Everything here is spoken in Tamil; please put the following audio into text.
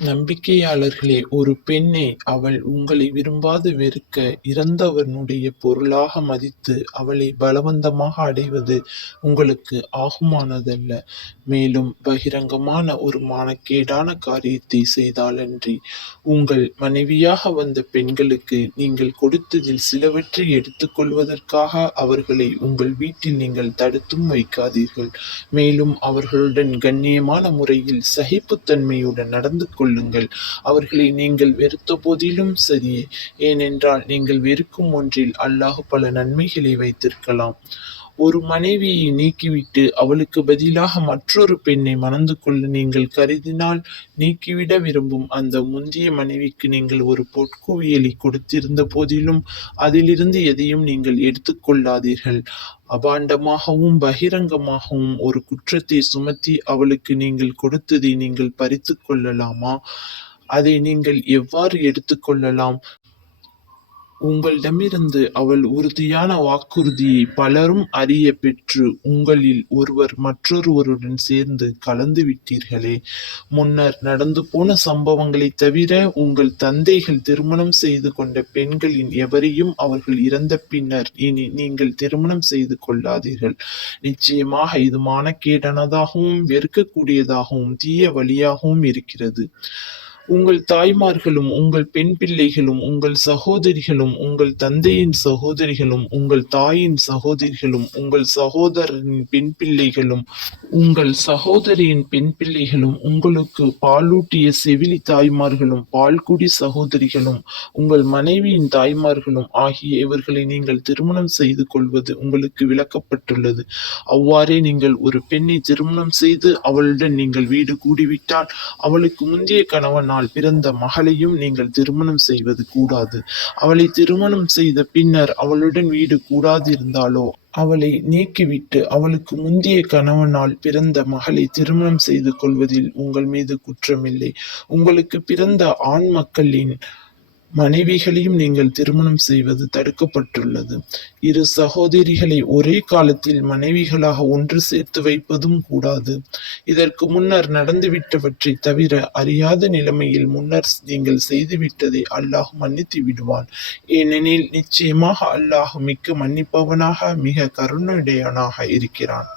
நம்பிக்கையாளர்களே ஒரு பெண்ணை அவள் உங்களை விரும்பாது வெறுக்க இறந்தவனுடைய பொருளாக மதித்து அவளை பலவந்தமாக அடைவது உங்களுக்கு ஆகுமானதல்ல. மேலும் பகிரங்கமான ஒரு மானக்கேடான காரியத்தை செய்தாலன்றி உங்கள் மனைவியாக வந்த பெண்களுக்கு நீங்கள் கொடுத்ததில் சிலவற்றை எடுத்துக்கொள்வதற்காக அவர்களை உங்கள் வீட்டில் நீங்கள் தடுத்தும் வைக்காதீர்கள். மேலும் அவர்களுடன் கண்ணியமான முறையில் சகிப்புத்தன்மையுடன் நடந்து கொள் கொள்ளுங்கள். அவர்களை நீங்கள் வெறுத்த போதிலும் சரியே ஏனென்றால் நீங்கள் வெறுக்கும் ஒன்றில் அல்லாஹ் பல நன்மைகளை வைத்திருக்கலாம். ஒரு மனைவியை நீக்கிவிட்டு அவளுக்கு பதிலாக மற்றொரு பெண்ணை மணந்து கொள்ள நீங்கள் கருதினால் நீக்கிவிட விரும்பும் அந்த முந்தைய மனைவிக்கு நீங்கள் ஒரு பொற்குவியலை கொடுத்திருந்த போதிலும் அதிலிருந்து எதையும் நீங்கள் எடுத்துக்கொள்ளாதீர்கள் அபாண்டமாகவும் பகிரங்கமாகவும் ஒரு குற்றத்தை சுமத்தி அவளுக்கு நீங்கள் கொடுத்ததை நீங்கள் பறித்து கொள்ளலாமா? அதை நீங்கள் எவ்வாறு எடுத்துக்கொள்ளலாம் உங்களிடமிருந்து அவள் உறுதியான வாக்குறுதியை பலரும் அறிய பெற்று உங்களில் ஒருவர் மற்றொருவருடன் சேர்ந்து கலந்து விட்டீர்களே. முன்னர் நடந்து போன சம்பவங்களை தவிர உங்கள் தந்தைகள் திருமணம் செய்து கொண்ட பெண்களின் எவரையும் அவர்கள் இறந்த பின்னர் இனி நீங்கள் திருமணம் செய்து கொள்ளாதீர்கள். நிச்சயமாக இது மானக்கேடானதாகவும் வெறுக்கக்கூடியதாகவும் தீய வழியாகவும் இருக்கிறது. உங்கள் தாய்மார்களும் உங்கள் பெண் பிள்ளைகளும் உங்கள் சகோதரிகளும் உங்கள் தந்தையின் சகோதரிகளும் உங்கள் தாயின் சகோதரிகளும் உங்கள் சகோதரனின் பெண் பிள்ளைகளும் உங்கள் சகோதரியின் பெண் பிள்ளைகளும் உங்களுக்கு பாலூட்டிய செவிலி தாய்மார்களும் பால்குடி சகோதரிகளும் உங்கள் மனைவியின் தாய்மார்களும் ஆகிய இவர்களை நீங்கள் திருமணம் செய்து கொள்வது உங்களுக்கு விளக்கப்பட்டுள்ளது. அவ்வாறே நீங்கள் ஒரு பெண்ணை திருமணம் செய்து அவளுடன் நீங்கள் வீடு கூடிவிட்டால் அவளுக்கு முந்தைய கணவன் பின்னால் பிறந்த மகளையும் நீங்கள் திருமணம் செய்வது கூடாது. அவளை திருமணம் செய்த பின்னர் அவளுடன் வீடு கூடாதிருந்தாலோ? அவளை நீக்கிவிட்டு அவளுக்கு முந்தைய கணவனால் பிறந்த மகளை திருமணம் செய்து கொள்வதில் உங்கள் மீது குற்றமில்லை. உங்களுக்கு பிறந்த ஆண் மக்களின் மனைவிகளையும் நீங்கள் திருமணம் செய்வது தடுக்கப்பட்டுள்ளது. இரு சகோதரிகளை ஒரே காலத்தில் மனைவிகளாக ஒன்று சேர்த்து வைப்பதும் கூடாது. இதற்கு முன்னர் நடந்துவிட்டவற்றை தவிர அறியாத நிலைமையில் முன்னர் நீங்கள் செய்துவிட்டதை அல்லாஹ் மன்னித்து விடுவான். ஏனெனில் நிச்சயமாக அல்லாஹ் மிக்க மன்னிப்பவனாக மிக கருணையுடையவனாக இருக்கிறான்.